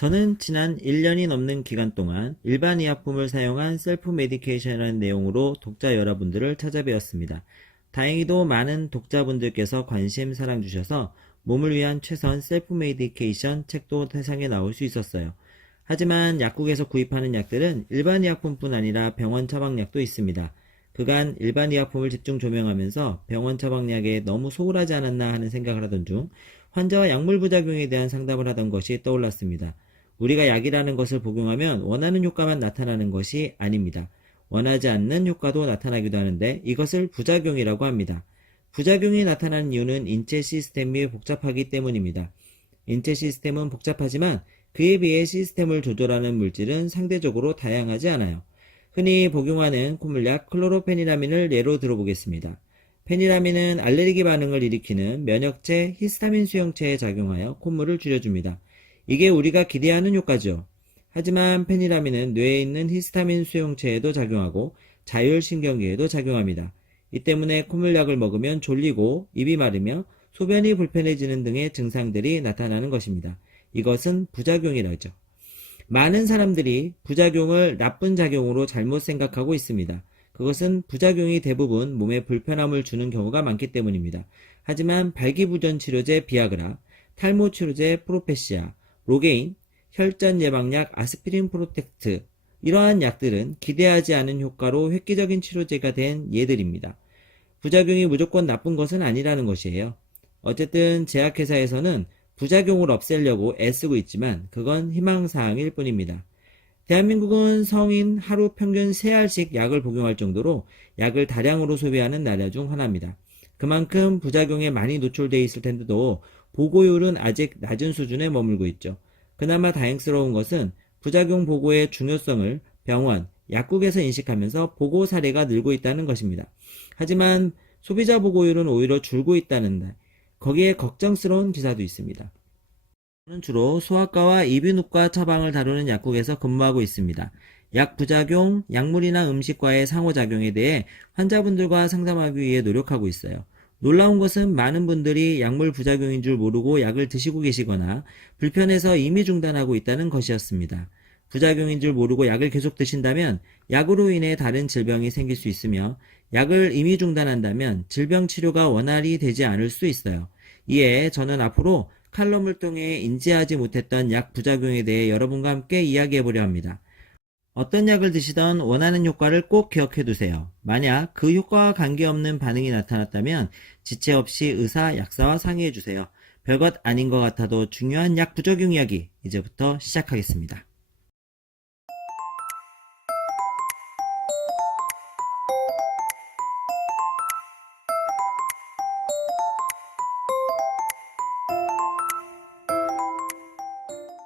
저는 지난 1년이 넘는 기간 동안 일반 의약품을 사용한 셀프 메디케이션이라는 내용으로 독자 여러분들을 찾아뵈었습니다. 다행히도 많은 독자분들께서 관심 사랑 주셔서 몸을 위한 최선 셀프 메디케이션 책도 세상에 나올 수 있었어요. 하지만 약국에서 구입하는 약들은 일반 의약품뿐 아니라 병원 처방약도 있습니다. 그간 일반 의약품을 집중 조명하면서 병원 처방약에 너무 소홀하지 않았나 하는 생각을 하던 중 환자와 약물 부작용에 대한 상담을 하던 것이 떠올랐습니다. 우리가 약이라는 것을 복용하면 원하는 효과만 나타나는 것이 아닙니다. 원하지 않는 효과도 나타나기도 하는데 이것을 부작용이라고 합니다. 부작용이 나타나는 이유는 인체 시스템이 복잡하기 때문입니다. 인체 시스템은 복잡하지만 그에 비해 시스템을 조절하는 물질은 상대적으로 다양하지 않아요. 흔히 복용하는 콧물약 클로로페니라민을 예로 들어보겠습니다. 페니라민은 알레르기 반응을 일으키는 면역체 히스타민 수용체에 작용하여 콧물을 줄여줍니다. 이게 우리가 기대하는 효과죠. 하지만 페니라민은 뇌에 있는 히스타민 수용체에도 작용하고 자율신경계에도 작용합니다. 이 때문에 콧물약을 먹으면 졸리고 입이 마르며 소변이 불편해지는 등의 증상들이 나타나는 것입니다. 이것은 부작용이라죠. 많은 사람들이 부작용을 나쁜 작용으로 잘못 생각하고 있습니다. 그것은 부작용이 대부분 몸에 불편함을 주는 경우가 많기 때문입니다. 하지만 발기부전 치료제 비아그라, 탈모 치료제 프로페시아, 로게인, 혈전 예방약 아스피린 프로텍트, 이러한 약들은 기대하지 않은 효과로 획기적인 치료제가 된 예들입니다. 부작용이 무조건 나쁜 것은 아니라는 것이에요. 어쨌든 제약회사에서는 부작용을 없애려고 애쓰고 있지만 그건 희망사항일 뿐입니다. 대한민국은 성인 하루 평균 3알씩 약을 복용할 정도로 약을 다량으로 소비하는 나라 중 하나입니다. 그만큼 부작용에 많이 노출되어 있을 텐데도 보고율은 아직 낮은 수준에 머물고 있죠. 그나마 다행스러운 것은 부작용 보고의 중요성을 병원, 약국에서 인식하면서 보고 사례가 늘고 있다는 것입니다. 하지만 소비자 보고율은 오히려 줄고 있다는 거기에 걱정스러운 기사도 있습니다. 저는 주로 소아과와 이비인후과 처방을 다루는 약국에서 근무하고 있습니다. 약 부작용, 약물이나 음식과의 상호작용에 대해 환자분들과 상담하기 위해 노력하고 있어요. 놀라운 것은 많은 분들이 약물 부작용인 줄 모르고 약을 드시고 계시거나 불편해서 임의 중단하고 있다는 것이었습니다. 부작용인 줄 모르고 약을 계속 드신다면 약으로 인해 다른 질병이 생길 수 있으며 약을 임의 중단한다면 질병 치료가 원활히 되지 않을 수 있어요. 이에 저는 앞으로 칼럼을 통해 인지하지 못했던 약 부작용에 대해 여러분과 함께 이야기해보려 합니다. 어떤 약을 드시던 원하는 효과를 꼭 기억해 두세요. 만약 그 효과와 관계없는 반응이 나타났다면 지체 없이 의사, 약사와 상의해 주세요. 별것 아닌 것 같아도 중요한 약 부작용 이야기 이제부터 시작하겠습니다.